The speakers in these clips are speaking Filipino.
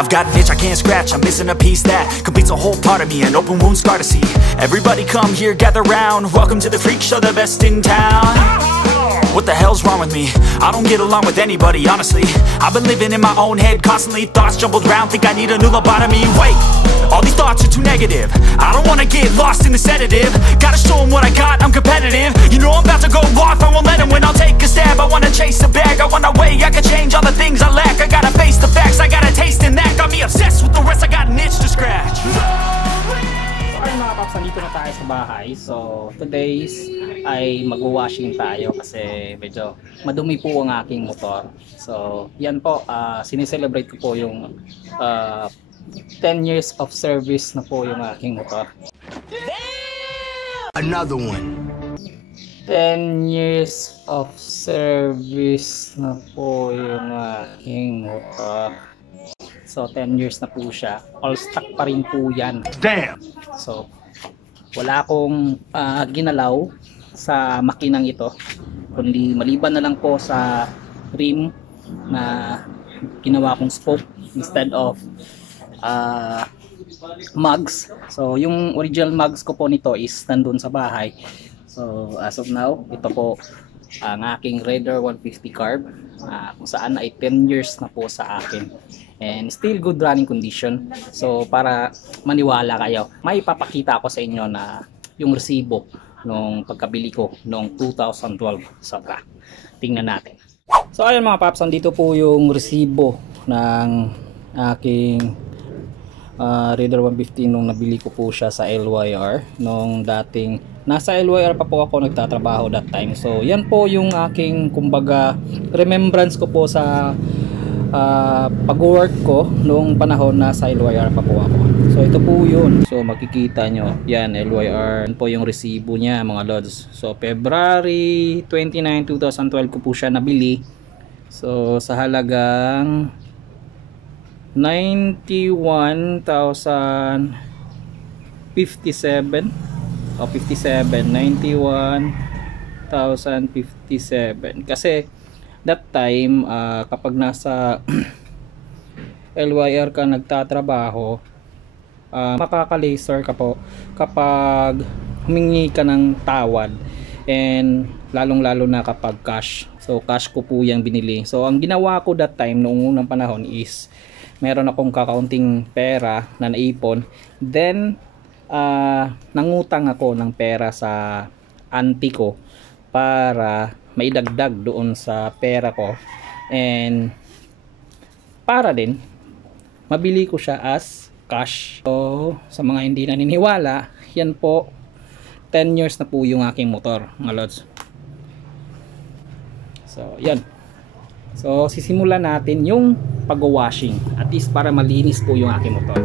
I've got an itch I can't scratch, I'm missing a piece that completes a whole part of me, an open wound scar to see. Everybody come here, gather round, welcome to the freak show, the best in town. What the hell's wrong with me? I don't get along with anybody, honestly. I've been living in my own head constantly, thoughts jumbled round, think I need a new lobotomy. Wait, all these thoughts are too negative, I don't wanna get lost in the sedative. Gotta show them what I got, I'm competitive. You know I'm about to go off, I won't let them win, I'll take a stab. I wanna chase the bag, I wanna weigh, I can change all the things I lack. I gotta face the facts, I got a taste in that. Got me obsessed with the rest, I got an itch to scratch. Ayun mga paps, nandito na tayo sa bahay. So today's ay mag-washing tayo kasi medyo madumi po ang aking motor. So yan po, sineselebrate ko po yung 10 years of service na po yung aking motor. Another one. 10 years of service na po yung aking motor. So 10 years na po siya. All stock pa rin po yan. Damn! So wala akong ginalaw sa makinang ito, kundi maliban na lang po sa rim na ginawa kong spoke instead of mugs. So yung original mugs ko po nito is nandun sa bahay. So as of now, ito po ang aking Raider 150 carb, kung saan ay 10 years na po sa akin and still good running condition. So para maniwala kayo, may ipapakita ako sa inyo na yung resibo nung pagkabili ko noong 2012 sa truck. Tingnan natin. So ayun mga paps, andito po yung resibo ng aking Raider 150 nung nabili ko po siya sa LYR nung dating nasa LYR pa po ako nagtatrabaho that time. So yan po yung aking kumbaga remembrance ko po sa pag-work ko noong panahon na sa LYR pa po ako. So ito po yun. So makikita nyo yan, LYR. Yan po yung resibo niya mga lods. So February 29, 2012 ko po siya nabili. So sa halagang 91,057 o 91,057 kasi that time kapag nasa LYR ka nagtatrabaho, makaka-laser ka po kapag humingi ka ng tawad, and lalong lalo na kapag cash. So cash ko po yung binili. So ang ginawa ko that time noong unang panahon is meron akong kakaunting pera na naipon, then nangutang ako ng pera sa auntie ko para maidagdag doon sa pera ko and para din mabili ko siya as cash. So sa mga hindi naniniwala, yan po 10 years na po yung aking motor mga lods. So yan. So sisimulan natin yung pag-washing, at least para malinis po yung aking motor.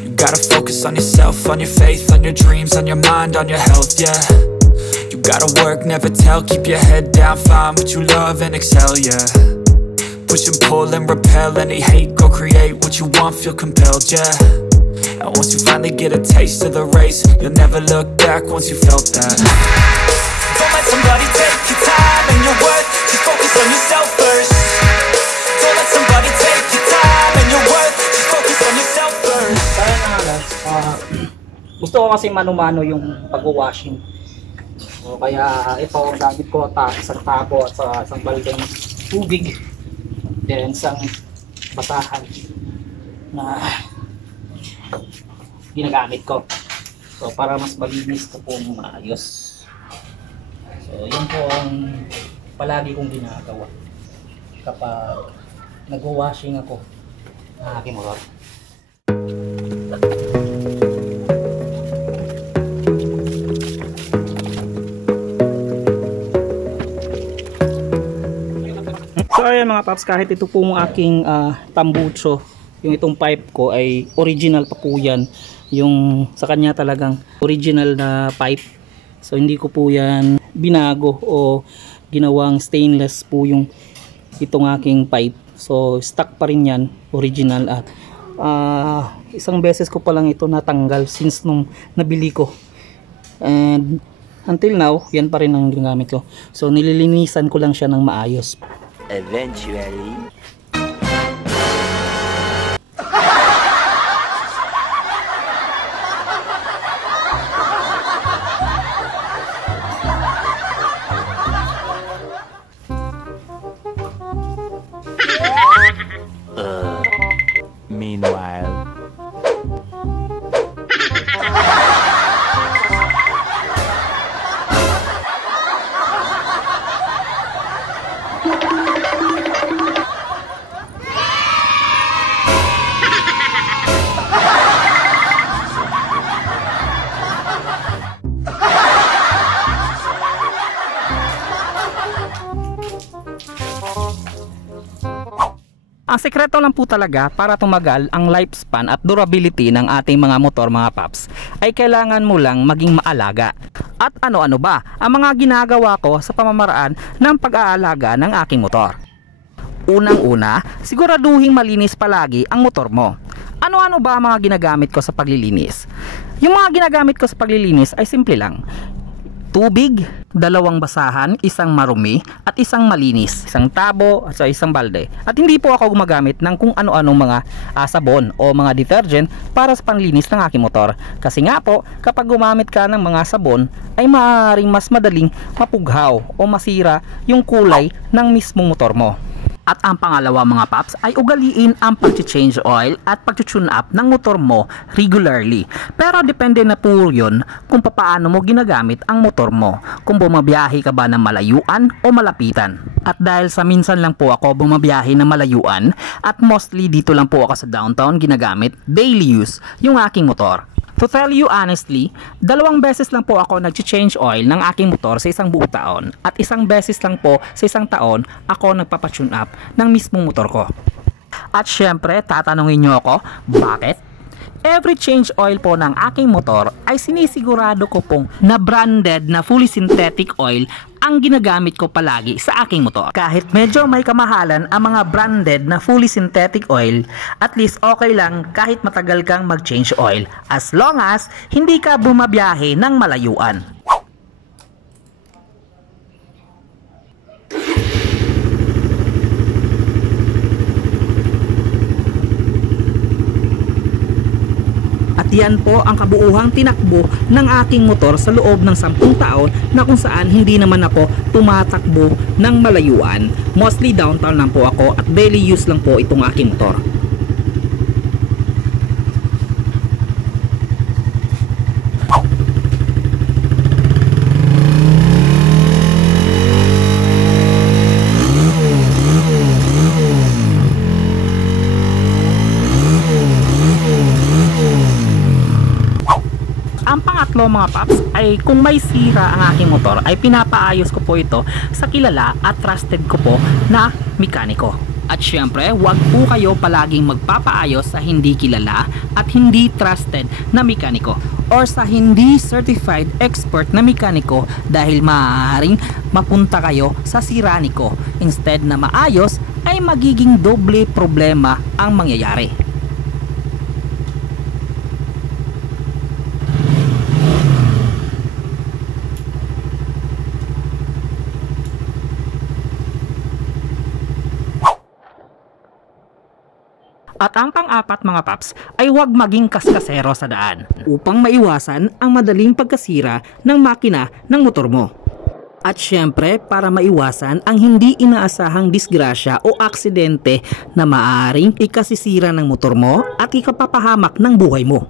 You gotta focus on yourself, on your faith, on your dreams, on your mind, on your health, yeah. You gotta work, never tell, keep your head down, find what you love and excel, yeah. Push and pull and repel any hate, go create what you want, feel compelled, yeah. And once you finally get a taste of the race, you'll never look back once you felt that. Don't let somebody take your time and your worth, just focus on yourself first. Don't let somebody take your time and your worth, just focus on yourself first. Kaya gusto ko kasi mano-mano yung pag-washing. So kaya ito gamit ko isang tabo at sa isang baldeng tubig, then isang basahan na ginagamit ko. So para mas malinis ko pong maayos. So yun po ang palagi kong ginagawa kapag nag-washing ako ng aking motor. So ayan mga paps, kahit ito pong aking tambucho, yung itong pipe ko ay original pa po yan. Yung sa kanya talagang original na pipe. So hindi ko po yan binago o ginawang stainless po yung itong aking pipe. So stock pa rin yan, original. At isang beses ko pa lang ito natanggal since nung nabili ko. And until now, yan pa rin ang ginagamit ko. So nililinisan ko lang siya ng maayos. Eventually. Meanwhile. Ang sekreto lang po talaga para tumagal ang lifespan at durability ng ating mga motor, mga paps, ay kailangan mo lang maging maalaga. At ano-ano ba ang mga ginagawa ko sa pamamaraan ng pag-aalaga ng aking motor? Unang-una, siguraduhing malinis palagi ang motor mo. Ano-ano ba ang mga ginagamit ko sa paglilinis? Yung mga ginagamit ko sa paglilinis ay simple lang. Tubig, 2 basahan, 1 marumi at 1 malinis, 1 tabo at 1 balde. At hindi po ako gumagamit ng kung ano-anong mga sabon o mga detergent para sa panlinis ng aking motor. Kasi nga po, kapag gumamit ka ng mga sabon ay maaaring mas madaling mapughaw o masira yung kulay ng mismong motor mo. At ang pangalawa, mga paps, ay ugaliin ang pag-change oil at pag-tune up ng motor mo regularly. Pero depende na po yun kung paano mo ginagamit ang motor mo. Kung bumabiyahe ka ba ng malayuan o malapitan. At dahil sa minsan lang po ako bumabiyahe ng malayuan at mostly dito lang po ako sa downtown ginagamit daily use yung aking motor. To tell you honestly, 2 beses lang po ako nag-change oil ng aking motor sa isang buong taon at 1 beses lang po sa isang taon ako nagpapa-tune up ng mismong motor ko. At syempre, tatanungin nyo ako, bakit? Every change oil po ng aking motor ay sinisigurado ko pong na branded na fully synthetic oil ang ginagamit ko palagi sa aking motor. Kahit medyo may kamahalan ang mga branded na fully synthetic oil, at least okay lang kahit matagal kang mag-change oil as long as hindi ka bumabiyahe ng malayuan. At yan po ang kabuuhang tinakbo ng aking motor sa loob ng 10 taon na kung saan hindi naman ako tumatakbo ng malayuan. Mostly downtown lang po ako at daily use lang po itong aking motor. Ang pangatlo, mga paps, ay kung may sira ang aking motor ay pinapaayos ko po ito sa kilala at trusted ko po na mekaniko. At syempre, huwag po kayo palaging magpapaayos sa hindi kilala at hindi trusted na mekaniko or sa hindi certified expert na mekaniko dahil maaaring mapunta kayo sa siraniko. Instead na maayos ay magiging doble problema ang mangyayari. At ang pang-apat, mga paps, ay huwag maging kaskasero sa daan upang maiwasan ang madaling pagkasira ng makina ng motor mo. At syempre, para maiwasan ang hindi inaasahang disgrasya o aksidente na maaaring ikasisira ng motor mo at ikapapahamak ng buhay mo.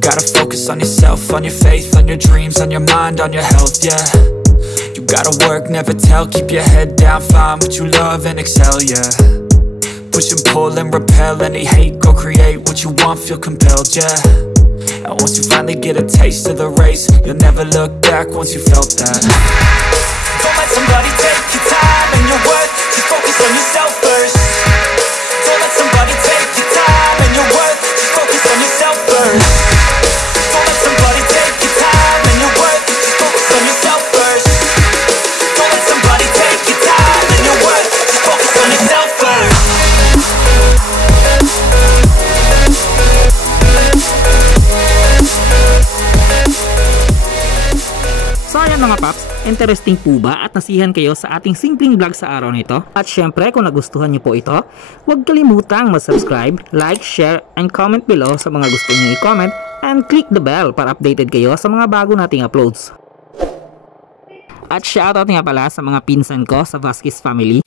Gotta focus on yourself, on your faith, on your dreams, on your mind, on your health, yeah. You gotta work, never tell, keep your head down, find what you love and excel, yeah. Push and pull and repel any hate, go create what you want, feel compelled, yeah. And once you finally get a taste of the race, you'll never look back once you felt that. Don't let somebody take your time and your worth, just focus on yourself first. Don't let somebody take your time and your worth, just focus on yourself first. Don't let somebody take your time and your worth, just focus on yourself first. Don't let somebody take your time Ayan mga paps, interesting po ba at nasihan kayo sa ating simpleng vlog sa araw nito? At syempre kung nagustuhan niyo po ito, huwag kalimutang mag-subscribe, like, share, and comment below sa mga gusto niyo i-comment, and click the bell para updated kayo sa mga bago nating uploads. At shoutout nga pala sa mga pinsan ko sa Vasquez family.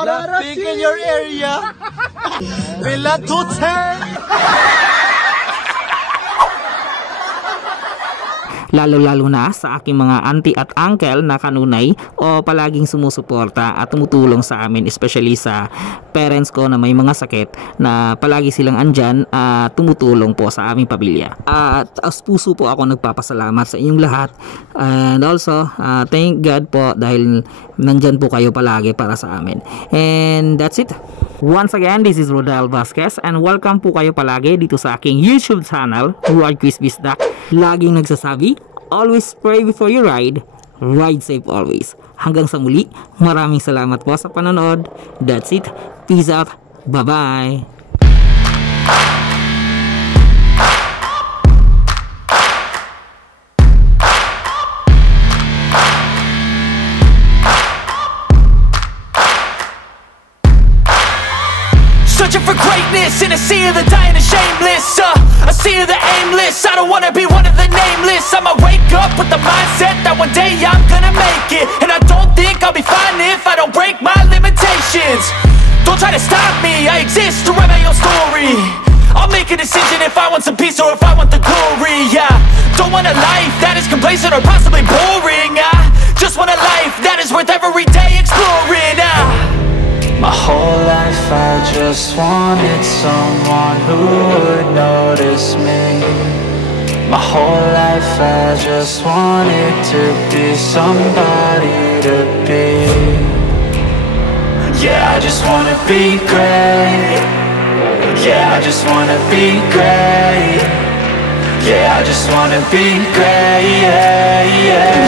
Traffic in your area. Villa Hotel. Lalo-lalo na sa aking mga auntie at uncle na kanunay o palaging sumusuporta at tumutulong sa amin, especially sa parents ko na may mga sakit na palagi silang andyan at tumutulong po sa aming pamilya. At as puso po ako nagpapasalamat sa inyong lahat, and also thank God po dahil nandyan po kayo palagi para sa amin. And that's it. Once again, this is Rodel Vasquez and welcome po kayo palagi dito sa aking YouTube channel, Ride Crispis Duck. Laging nagsasabi, always pray before you ride, ride safe always. Hanggang sa muli, maraming salamat po sa panonood. That's it. Peace out. Bye-bye. Searching for greatness in a sea of the dying and shameless, a sea of the aimless. I don't wanna be one of the nameless. I'ma wake up with the mindset that one day I'm gonna make it, and I don't think I'll be fine if I don't break my limitations. Don't try to stop me, I exist to write my own story. I'll make a decision if I want some peace or if I want the glory. Yeah, don't want a life that is complacent or possibly boring. I just want a life that is worth every day exploring. My whole life I just wanted someone who would notice me. My whole life I just wanted to be somebody to be. Yeah, I just wanna be great. Yeah, I just wanna be great. Yeah, I just wanna be great. Yeah, yeah.